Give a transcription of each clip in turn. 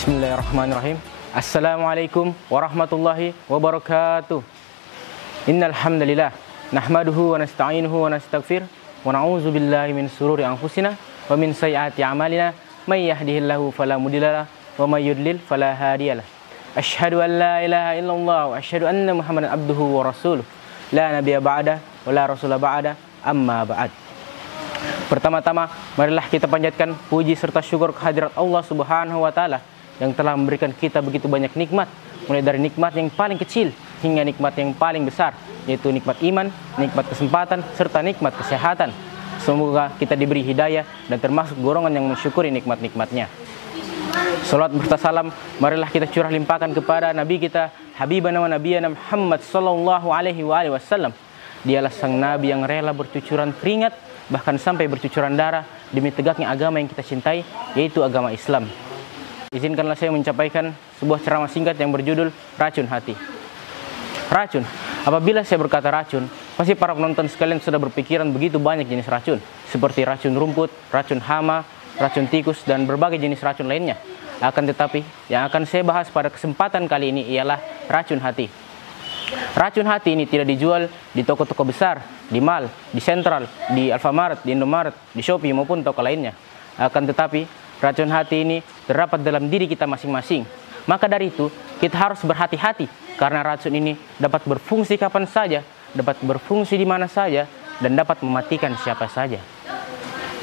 Bismillahirrahmanirrahim. Assalamualaikum warahmatullahi wabarakatuh. Innal hamdalillah nahmaduhu wa nasta'inuhu wa nastaghfir wa na'udzu billahi min sururi anfusina wa min sayyiati a'malina may yahdihillahu fala mudhillalah wa may yudlil fala hadiyalah. Asyhadu an la ilaha illallah wa asyhadu anna Muhammadan abduhu wa rasuluh. La nabiyya ba'da wa la rasula ba'da, amma ba'd. Pertama-tama, marilah kita panjatkan puji serta syukur kehadirat Allah Subhanahu wa taala yang telah memberikan kita begitu banyak nikmat, mulai dari nikmat yang paling kecil hingga nikmat yang paling besar, yaitu nikmat iman, nikmat kesempatan, serta nikmat kesehatan. Semoga kita diberi hidayah dan termasuk golongan yang mensyukuri nikmat-nikmatnya. Salawat berserta salam marilah kita curah limpahkan kepada Nabi kita, Habibana wa Nabiyana Muhammad sallallahu alaihi wasallam. Dialah sang Nabi yang rela bercucuran keringat, bahkan sampai bercucuran darah demi tegaknya agama yang kita cintai, yaitu agama Islam. Izinkanlah saya menyampaikan sebuah ceramah singkat yang berjudul Racun Hati. Racun. Apabila saya berkata racun, pasti para penonton sekalian sudah berpikiran begitu banyak jenis racun, seperti racun rumput, racun hama, racun tikus, dan berbagai jenis racun lainnya. Akan tetapi, yang akan saya bahas pada kesempatan kali ini ialah racun hati. Racun hati ini tidak dijual di toko-toko besar, di mall, di Central, di Alfamart, di Indomaret, di Shopee maupun toko lainnya. Akan tetapi, racun hati ini terdapat dalam diri kita masing-masing. Maka dari itu, kita harus berhati-hati karena racun ini dapat berfungsi kapan saja, dapat berfungsi di mana saja, dan dapat mematikan siapa saja.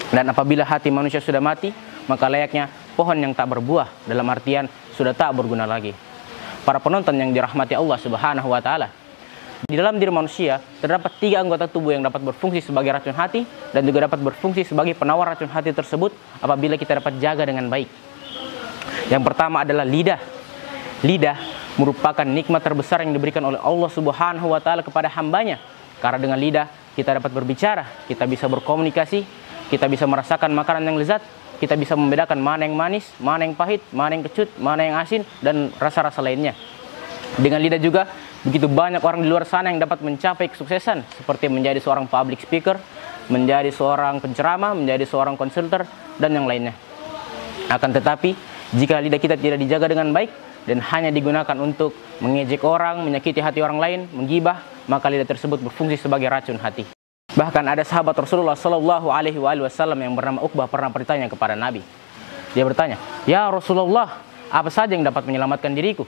Dan apabila hati manusia sudah mati, maka layaknya pohon yang tak berbuah, dalam artian sudah tak berguna lagi. Para penonton yang dirahmati Allah Subhanahu wa taala, di dalam diri manusia terdapat 3 anggota tubuh yang dapat berfungsi sebagai racun hati dan juga dapat berfungsi sebagai penawar racun hati tersebut apabila kita dapat jaga dengan baik. Yang pertama adalah lidah. Lidah merupakan nikmat terbesar yang diberikan oleh Allah Subhanahu wa taala kepada hambanya. Karena dengan lidah kita dapat berbicara, kita bisa berkomunikasi, kita bisa merasakan makanan yang lezat, kita bisa membedakan mana yang manis, mana yang pahit, mana yang kecut, mana yang asin, dan rasa-rasa lainnya. Dengan lidah juga begitu banyak orang di luar sana yang dapat mencapai kesuksesan, seperti menjadi seorang public speaker, menjadi seorang penceramah, menjadi seorang konsultan, dan yang lainnya. Akan tetapi, jika lidah kita tidak dijaga dengan baik dan hanya digunakan untuk mengejek orang, menyakiti hati orang lain, menggibah, maka lidah tersebut berfungsi sebagai racun hati. Bahkan ada sahabat Rasulullah Shallallahu Alaihi Wasallam yang bernama Uqbah pernah bertanya kepada Nabi. Dia bertanya, "Ya Rasulullah, apa saja yang dapat menyelamatkan diriku?"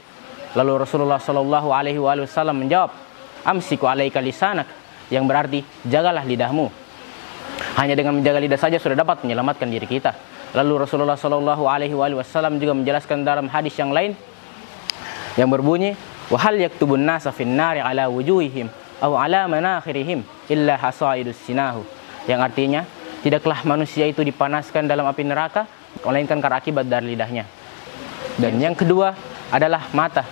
Lalu Rasulullah Shallallahu Alaihi Wasallam menjawab, "Amsiku alaika lisanak," yang berarti jagalah lidahmu. Hanya dengan menjaga lidah saja sudah dapat menyelamatkan diri kita. Lalu Rasulullah Shallallahu Alaihi Wasallam juga menjelaskan dalam hadis yang lain yang berbunyi, "Wahal yaktubun nasa fin nari ala wujuhihim aw ala manakhirihim illa hasaidus sinahu," yang artinya tidaklah manusia itu dipanaskan dalam api neraka melainkan karena akibat dari lidahnya. Dan yang kedua adalah mata.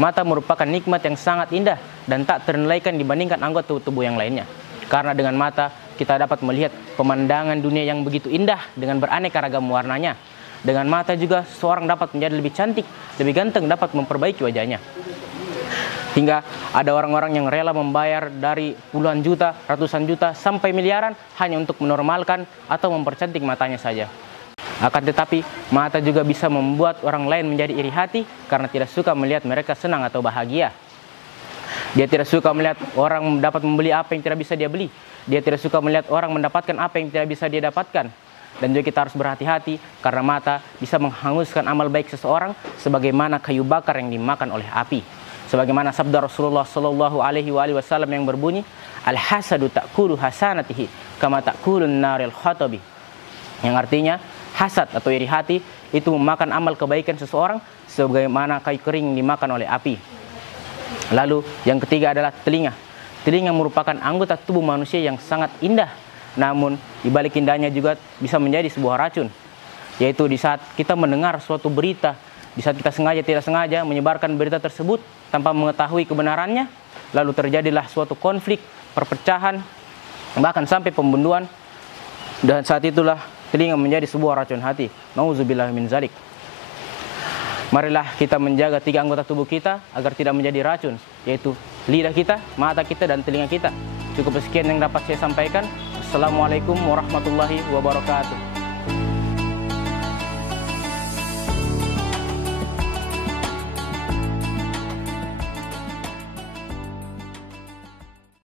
Mata merupakan nikmat yang sangat indah dan tak ternilaikan dibandingkan anggota tubuh yang lainnya. Karena dengan mata kita dapat melihat pemandangan dunia yang begitu indah dengan beraneka ragam warnanya. Dengan mata juga seseorang dapat menjadi lebih cantik, lebih ganteng, dapat memperbaiki wajahnya. Hingga ada orang-orang yang rela membayar dari puluhan juta, ratusan juta, sampai miliaran hanya untuk menormalkan atau mempercantik matanya saja. Akan tetapi, mata juga bisa membuat orang lain menjadi iri hati karena tidak suka melihat mereka senang atau bahagia. Dia tidak suka melihat orang dapat membeli apa yang tidak bisa dia beli. Dia tidak suka melihat orang mendapatkan apa yang tidak bisa dia dapatkan. Dan juga kita harus berhati-hati karena mata bisa menghanguskan amal baik seseorang sebagaimana kayu bakar yang dimakan oleh api. Sebagaimana sabda Rasulullah Shallallahu Alaihi Wasallam yang berbunyi, "Al-hasadu ta'kulu hasanatihi kama ta'kulun naril khatabi," yang artinya hasad atau iri hati itu memakan amal kebaikan seseorang sebagaimana kayu kering dimakan oleh api. Lalu yang ketiga adalah telinga. Telinga merupakan anggota tubuh manusia yang sangat indah, namun di balik indahnya juga bisa menjadi sebuah racun, yaitu di saat kita mendengar suatu berita, di saat kita sengaja tidak sengaja menyebarkan berita tersebut tanpa mengetahui kebenarannya, lalu terjadilah suatu konflik, perpecahan, bahkan sampai pembunuhan, dan saat itulah telinga menjadi sebuah racun hati. Nauzubillah min zalik. Marilah kita menjaga 3 anggota tubuh kita agar tidak menjadi racun, yaitu lidah kita, mata kita, dan telinga kita. Cukup sekian yang dapat saya sampaikan. Assalamualaikum warahmatullahi wabarakatuh.